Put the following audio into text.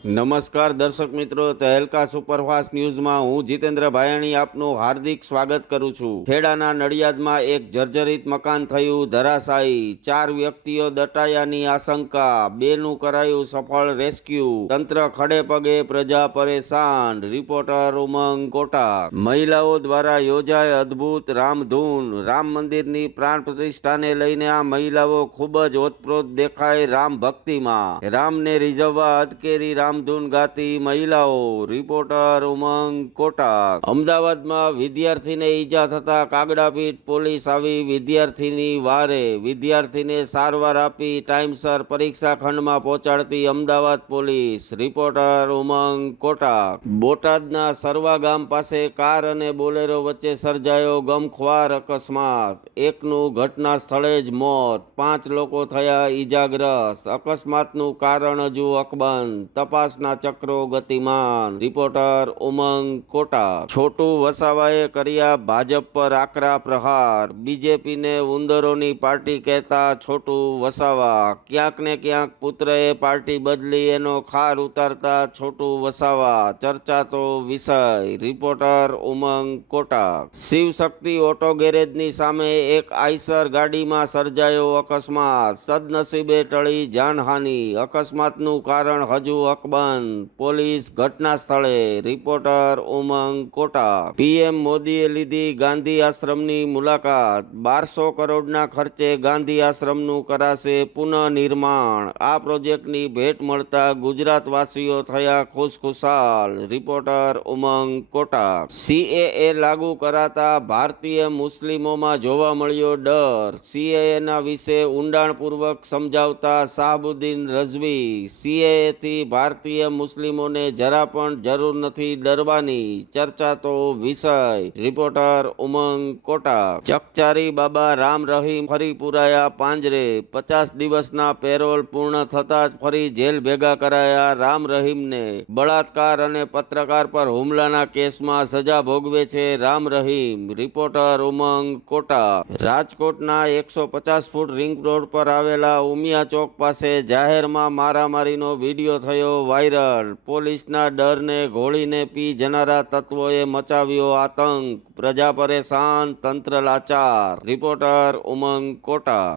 નમસ્કાર દર્શક મિત્રો, તહેલકા સુપરફાસ્ટ ન્યૂઝમાં હું જીતેન્દ્ર ભાયાણી આપનું હાર્દિક સ્વાગત કરું છું। ખેડાના નડિયાદમાં એક જર્જરિત મકાન થયું ધરાશાયી, 4 વ્યક્તિઓ દટાયાની આશંકા, 2નું કરાયું સફળ રેસ્ક્યુ, તંત્ર ખડે પગે, પ્રજા પરેશાન। રિપોર્ટર ઉમંગ કોટા। મહિલાઓ દ્વારા યોજાય અદ્ભુત રામધૂન, રામ મંદિરની પ્રાણ પ્રતિષ્ઠાને લઈને આ મહિલાઓ ખૂબ જ ઓતપ્રોત દેખાય રામ ભક્તિમાં। રામને રીઝવવા અદકેરી રામધૂન ગાતી મહિલાઓ। રિપોર્ટર ઉમંગ કોટા। અમદાવાદમાં વિદ્યાર્થીને ઈજા થતા કાગડાપીઠ પોલીસ આવી વિદ્યાર્થીની વારે, વિદ્યાર્થીને સારવાર આપી ટાઈમસર પરીક્ષા ખંડમાં પહોંચાડતી અમદાવાદ પોલીસ। રિપોર્ટર ઉમંગ કોટા। બોટાદના સરવા ગામ પાસે કાર અને બોલેરો વચ્ચે સર્જાયો ગમખ્વાર અકસ્માત, એકનું ઘટના સ્થળે જ મોત, 5 લોકો થયા ઈજાગ્રસ્ત। અકસ્માતનું કારણ હજુ અકબંધ, તપાસના ચક્રો ગતિમાન। રિપોર્ટર ઉમંગ કોટા। છોટુ વસાવાએ કર્યા ભાજપ પર આકરા પ્રહાર, બીજેપીને ઉંદરોની પાર્ટી કહેતા છોટુ વસાવા। ક્યાંક ને ક્યાંક પુત્રએ પાર્ટી બદલી એનો ખાર ઉતારતા છોટુ વસાવા ચર્ચાતો વિષય। રિપોર્ટર ઉમંગ કોટા। શિવશક્તિ ઓટો ગેરેજની સામે એક આઈસર ગાડીમાં સર્જાયો અકસ્માત, સદનસીબે ટળી જાનહાનિ, અકસ્માતનું કારણ હજુ અકબંધ, પોલીસ ઘટના સ્થળે। રિપોર્ટર ઉમંગ કોટા। પીએમ મોદીએ લીધી ગાંધી આશ્રમની મુલાકાત, 1200 કરોડના ખર્ચે ગાંધી આશ્રમનું કરાશે પુનઃનિર્માણ। આ પ્રોજેક્ટની ભેટ મળતા ગુજરાતવાસીઓ થયા ખુશખુશાલ। રિપોર્ટર ઉમંગ કોટા। સીએએ લાગુ કરાતા ભારતીય મુસ્લિમોમાં જોવા મળ્યો ડર, સીએએના વિશે ઊંડાણપૂર્વક સમજાવતા શાહબુદ્દીન રઝવી, સીએએથી ભારતીય મુસ્લિમોને જરા પણ જરૂર નથી ડરવાની, ચર્ચાતો વિષય। રિપોર્ટર ઉમંગ કોટા। ચકચારી બાબા રામ રહીમ ફરી પુરાયા પાંજરે, 50 દિવસના પેરોલ પૂર્ણ થતા જ ફરી જેલ ભેગા કરાયા રામ રહીમને। બળાત્કાર અને પત્રકાર પર હુમલાના કેસમાં સજા ભોગવે છે રામ રહીમ। રિપોર્ટર ઉમંગ કોટા। રાજકોટના 150 ફૂટ રિંગ રોડ પર આવેલા ઉમિયા ચોક પાસે જાહેરમાં મારામારીનો વિડીયો થયો વાયરલ, પોલીસના ડરને ઘોળીને પી જનારા તત્વોએ મચાવ્યો આતંક, પ્રજા પરેશાન, તંત્ર લાચાર। રિપોર્ટર ઉમંગ કોટા।